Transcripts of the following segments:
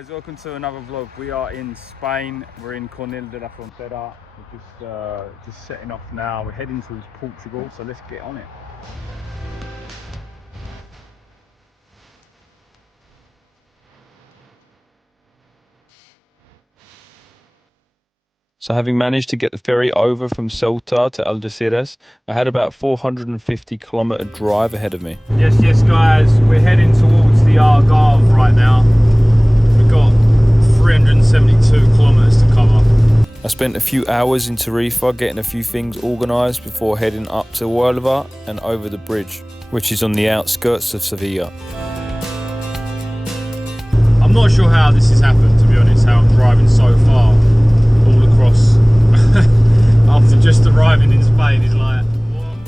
guys, welcome to another vlog. We are in Spain. We're in Cornellà de la Frontera. We're just setting off now. We're heading towards Portugal, so let's get on it. So having managed to get the ferry over from Ceuta to Algeciras, I had about 450-kilometer drive ahead of me. Yes guys, we're heading towards the Algarve right now. We've got 372 kilometers to cover. I spent a few hours in Tarifa getting a few things organised before heading up to Huelva and over the bridge, which is on the outskirts of Sevilla. I'm not sure how this has happened, to be honest, how I'm driving so far all across after just arriving in Spain is like, what?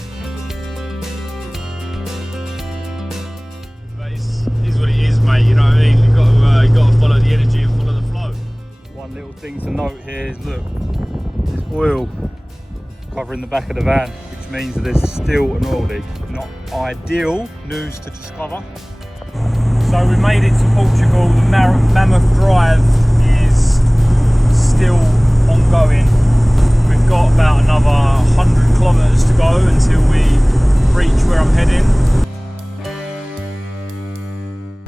But it's what it is, mate, you know what I mean? You've got to follow the energy and follow the flow. One little thing to note here is, look, there's oil covering the back of the van, which means that there's still an oil leak. Not ideal news to discover. So we made it to Portugal. The Mammoth Drive is still ongoing. We've got about another 100 kilometers to go until we reach where I'm heading.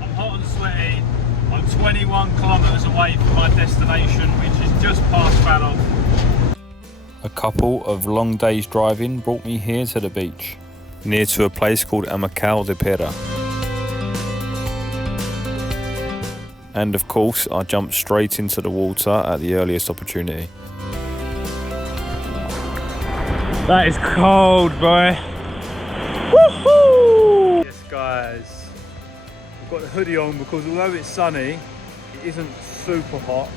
I'm hot and sweaty. I'm 21 kilometers away from my destination, which is just past Valor. A couple of long days driving brought me here to the beach, near to a place called Amacal de Pera. And of course, I jumped straight into the water at the earliest opportunity. That is cold, boy. Woohoo! Yes, guys. I've got the hoodie on because although it's sunny, it isn't super hot.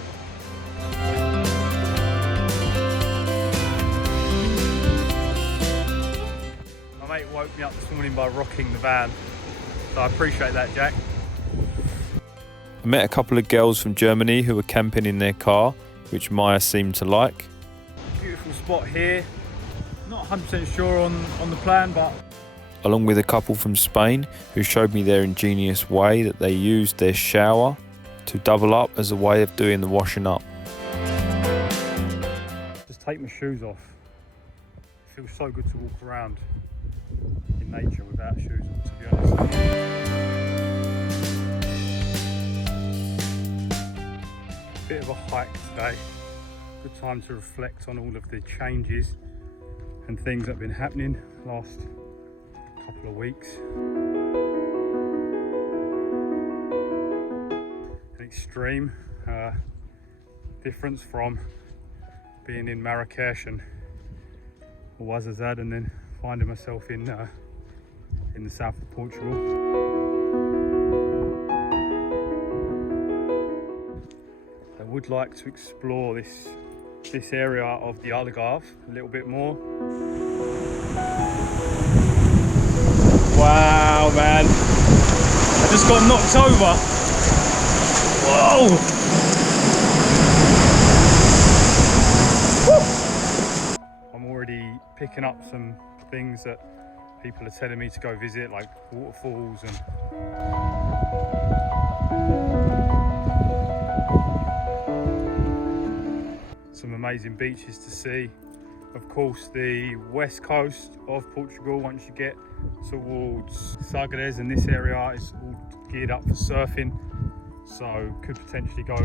My mate woke me up this morning by rocking the van, so I appreciate that, Jack. I met a couple of girls from Germany who were camping in their car, which Maya seemed to like. Beautiful spot here. Not 100% sure on the plan, but... Along with a couple from Spain who showed me their ingenious way that they used their shower to double up as a way of doing the washing up. Just take my shoes off. It feels so good to walk around in nature without shoes on, to be honest. Bit of a hike today. Good time to reflect on all of the changes and things that have been happening last couple of weeks. An extreme difference from being in Marrakesh and Ouarzazate and then finding myself in the south of Portugal. I would like to explore this area of the Algarve a little bit more. Wow, man! I just got knocked over. Whoa! Woo! I'm already picking up some things that people are telling me to go visit, like waterfalls and. Some amazing beaches to see. Of course, the west coast of Portugal, once you get towards Sagres, and this area is all geared up for surfing, so could potentially go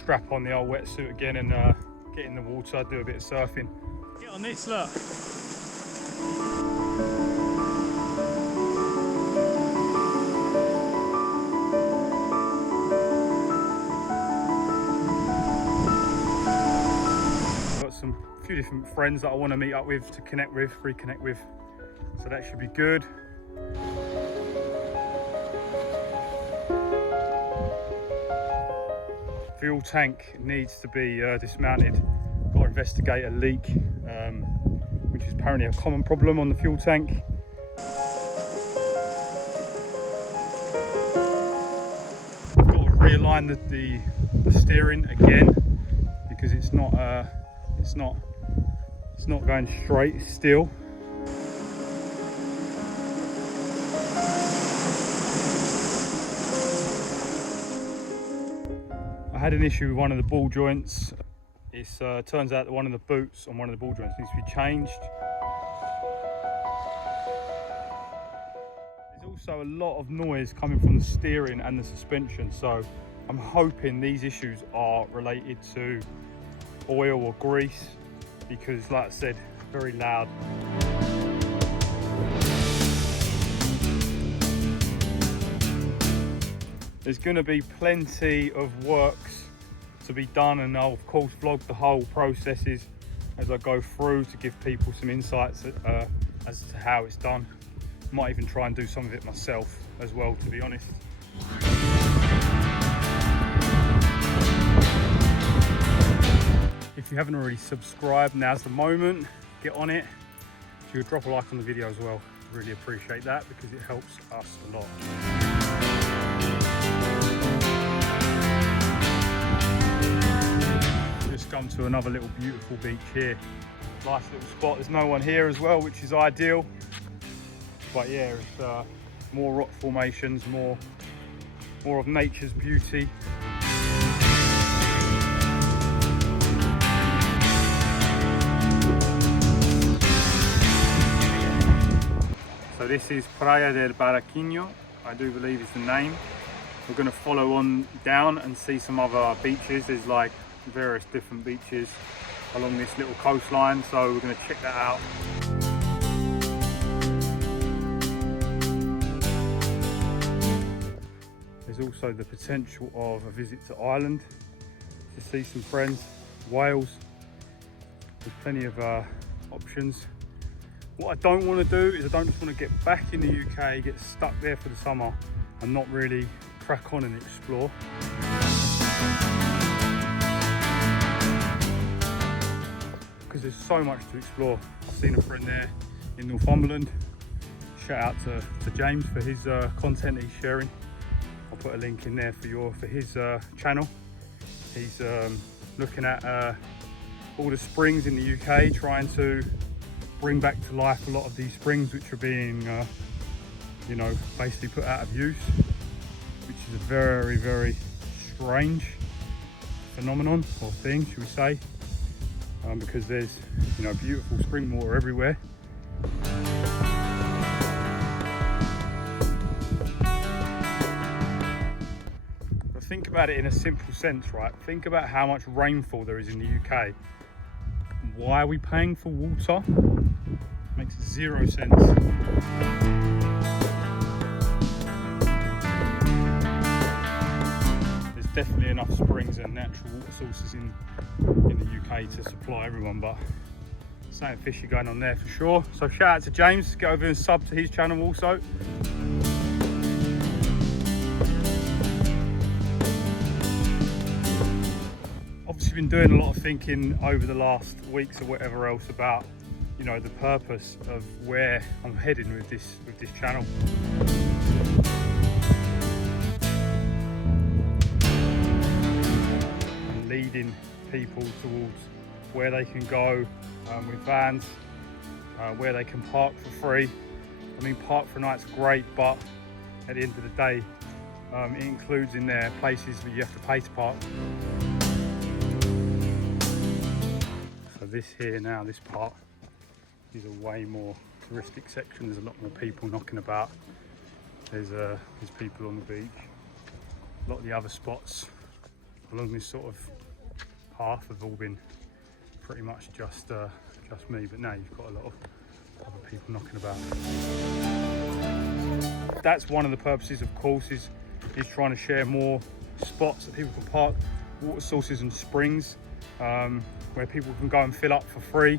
strap on the old wetsuit again and get in the water, do a bit of surfing. Get on this, look. A few different friends that I want to meet up with, to reconnect with, so that should be good. Fuel tank needs to be dismounted. Got to investigate a leak, which is apparently a common problem on the fuel tank. I've got to realign the steering again because it's not going straight still. I had an issue with one of the ball joints. It turns out that one of the boots on one of the ball joints needs to be changed. There's also a lot of noise coming from the steering and the suspension, so I'm hoping these issues are related to oil or grease, because like I said, it's very loud. There's going to be plenty of works to be done, and I'll of course vlog the whole processes as I go through to give people some insights as to how it's done. Might even try and do some of it myself as well, to be honest. If you haven't already subscribed, now's the moment. Get on it. If you would drop a like on the video as well, really appreciate that because it helps us a lot. Just come to another little beautiful beach here. Nice little spot. There's no one here as well, which is ideal. But yeah, it's more rock formations, more of nature's beauty. So this is Praia da Marinha, I do believe is the name. We're going to follow on down and see some other beaches. There's like various different beaches along this little coastline, so we're going to check that out. There's also the potential of a visit to Ireland to see some friends. Wales, there's plenty of options. What I don't want to do is I don't just want to get back in the UK, get stuck there for the summer and not really crack on and explore. Because there's so much to explore. I've seen a friend there in Northumberland. Shout out to James for his content he's sharing. I'll put a link in there for his channel. He's looking at all the springs in the UK, trying to bring back to life a lot of these springs which are being you know, basically put out of use, which is a very, very strange phenomenon or thing, should we say, because there's, you know, beautiful spring water everywhere. But think about it in a simple sense, right? Think about how much rainfall there is in the UK. Why are we paying for water? Makes zero sense. There's definitely enough springs and natural water sources in the UK to supply everyone, but something fishy going on there for sure. So shout out to James, get over and sub to his channel also. Obviously been doing a lot of thinking over the last weeks or whatever else about, you know, the purpose of where I'm heading with this channel. And leading people towards where they can go with vans, where they can park for free. I mean, park for night's great, but at the end of the day, it includes in there places where you have to pay to park. So this here now, this part, is a way more touristic section. There's a lot more people knocking about. There's people on the beach. A lot of the other spots along this sort of path have all been pretty much just me, but now you've got a lot of other people knocking about. That's one of the purposes, of course, is trying to share more spots that people can park, water sources and springs, where people can go and fill up for free.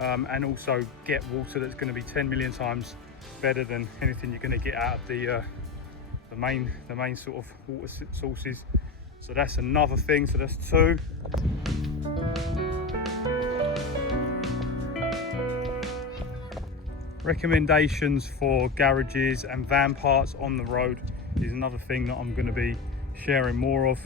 And also get water that's going to be 10 million times better than anything you're going to get out of the main sort of water sources. So that's another thing. So that's two. Recommendations for garages and van parts on the road is another thing that I'm going to be sharing more of.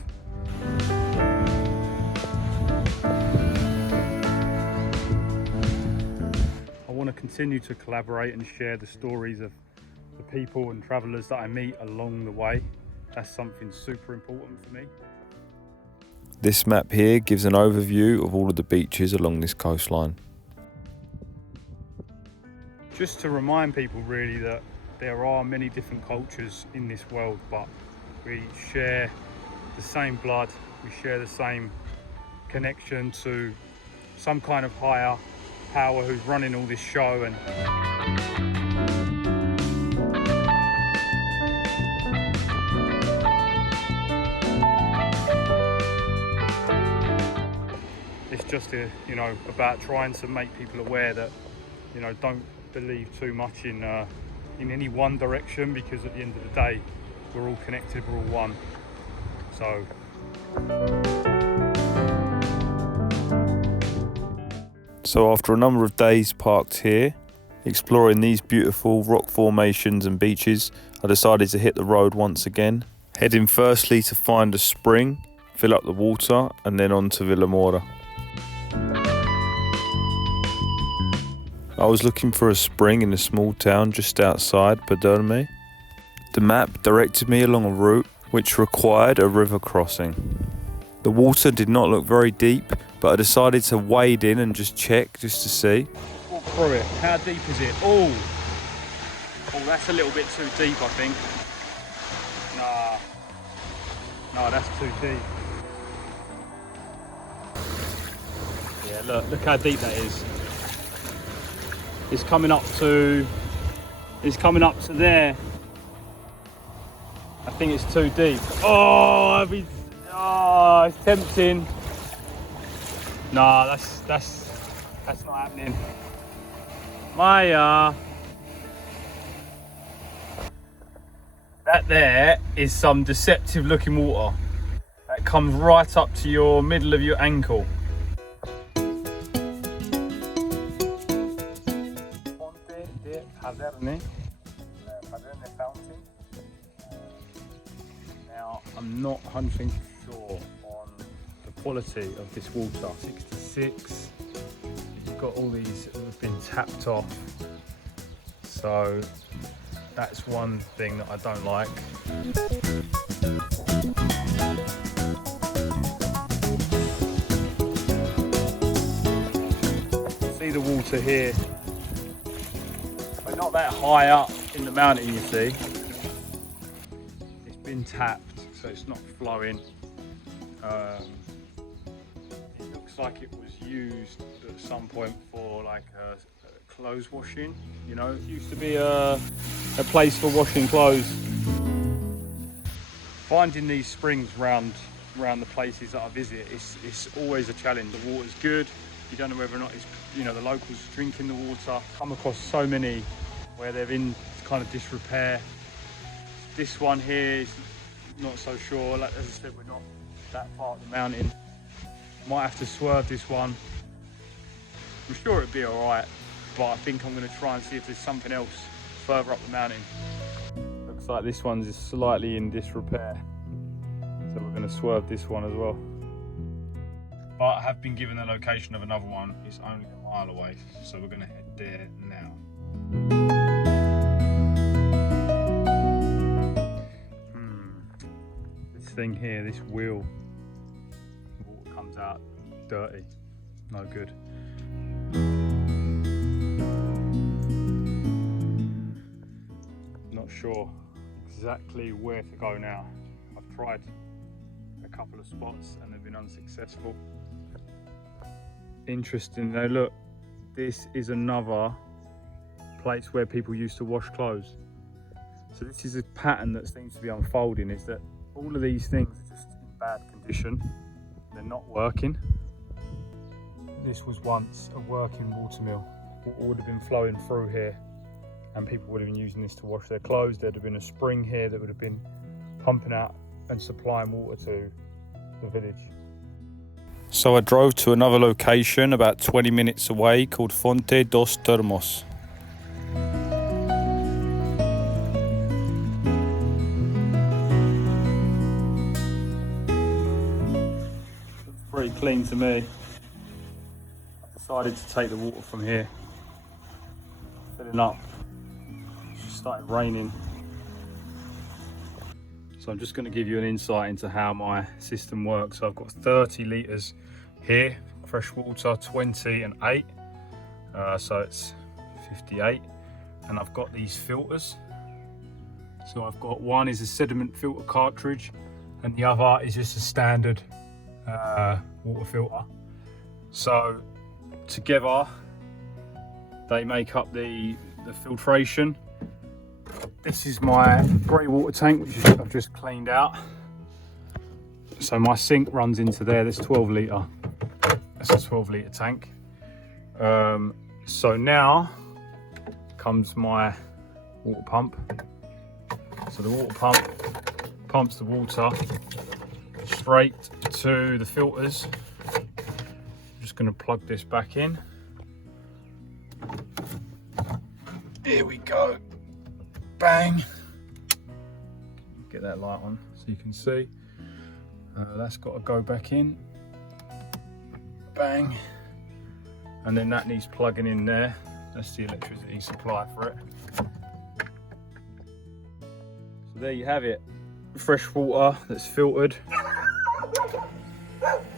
I want to continue to collaborate and share the stories of the people and travellers that I meet along the way. That's something super important for me. This map here gives an overview of all of the beaches along this coastline. Just to remind people really that there are many different cultures in this world, but we share the same blood, we share the same connection to some kind of higher power who's running all this show. And it's just about trying to make people aware that don't believe too much in any one direction, because at the end of the day we're all connected, we're all one. So after a number of days parked here, exploring these beautiful rock formations and beaches, I decided to hit the road once again, heading firstly to find a spring, fill up the water, and then on to Villamora. I was looking for a spring in a small town just outside Paderme. The map directed me along a route which required a river crossing. The water did not look very deep, but I decided to wade in and just check, just to see. Walk through it. How deep is it? Oh, that's a little bit too deep, I think. No, that's too deep. Yeah, look how deep that is. It's coming up to there. I think it's too deep. Oh, it's tempting. No, that's not happening. Maya. That there is some deceptive looking water. That comes right up to your middle of your ankle. Paderne fountain. Now, I'm not 100% sure on the quality of this water. 66. You've got all these that have been tapped off. So that's one thing that I don't like. See the water here. But not that high up in the mountain, you see. It's been tapped, so it's not flowing. It looks like it was used at some point for like a clothes washing. It used to be a place for washing clothes. Finding these springs around the places that I visit, it's always a challenge. The water's good. You don't know whether or not it's, the locals drinking the water. Come across so many where they're in kind of disrepair. This one here is not so sure. Like, as I said, we're not that far up the mountain. Might have to swerve this one. I'm sure it'd be all right, but I think I'm going to try and see if there's something else further up the mountain. Looks like this one's is slightly in disrepair, so we're going to swerve this one as well. But I have been given the location of another one. It's only a mile away, so we're going to head there now. This thing here, this wheel, the water comes out dirty, no good. Not sure exactly where to go now. I've tried a couple of spots and they've been unsuccessful. Interesting though, look, this is another place where people used to wash clothes. So this is a pattern that seems to be unfolding, is that all of these things are just in bad condition. They're not working. This was once a working watermill. Water would have been flowing through here and people would have been using this to wash their clothes. There'd have been a spring here that would have been pumping out and supplying water to the village. So I drove to another location about 20 minutes away called Fonte dos Termos. Looks pretty clean to me. I decided to take the water from here. Filling up. It just started raining. So I'm just going to give you an insight into how my system works. So I've got 30 litres here, fresh water, 20 and 8. So it's 58. And I've got these filters. So I've got one is a sediment filter cartridge and the other is just a standard water filter. So together they make up the filtration. This is my grey water tank, which I've just cleaned out. So my sink runs into there. There's 12 litre. That's a 12 litre tank. So now comes my water pump. So the water pump pumps the water straight to the filters. I'm just going to plug this back in. Here we go. Bang. Get that light on so you can see. That's got to go back in. Bang. And then that needs plugging in there. That's the electricity supply for it. So there you have it. Fresh water that's filtered.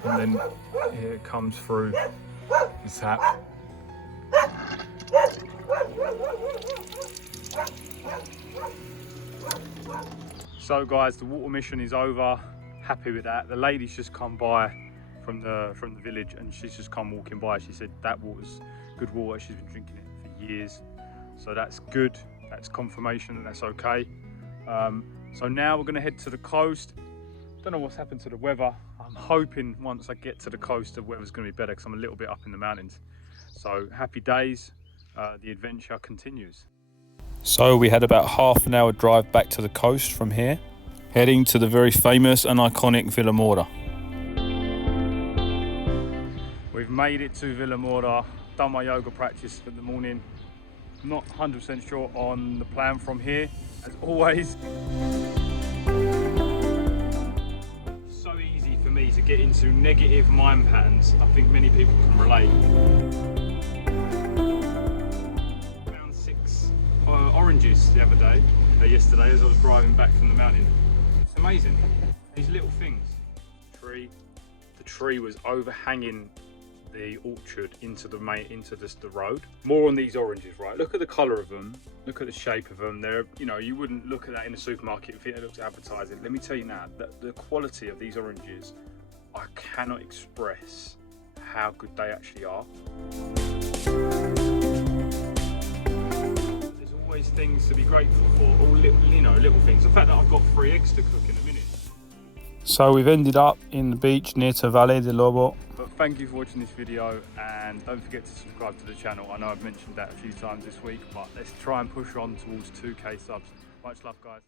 And then here it comes through the tap. So guys, the water mission is over. Happy with that. The lady's just come by from the village and she's just come walking by. She said that water's good water. She's been drinking it for years. So that's good. That's confirmation that that's okay. So now we're going to head to the coast. Don't know what's happened to the weather. I'm hoping once I get to the coast the weather's going to be better because I'm a little bit up in the mountains. So happy days. The adventure continues. So we had about half an hour drive back to the coast from here, heading to the very famous and iconic Villa Morta. We've made it to Villa Morta, done my yoga practice in the morning. Not 100% sure on the plan from here, as always. So easy for me to get into negative mind patterns. I think many people can relate. Oranges the other day, yesterday as I was driving back from the mountain. It's amazing, these little things. The tree was overhanging the orchard into the road. More on these oranges, right? Look at the colour of them, look at the shape of them. They're, you know, you wouldn't look at that in a supermarket if it looked at advertising. Let me tell you now, that the quality of these oranges, I cannot express how good they actually are. Things to be grateful for, all little things. The fact that I've got 3 eggs to cook in a minute. So we've ended up in the beach near to Valle del Lobo. But thank you for watching this video and don't forget to subscribe to the channel. I know I've mentioned that a few times this week, but let's try and push on towards 2K subs. Much love guys.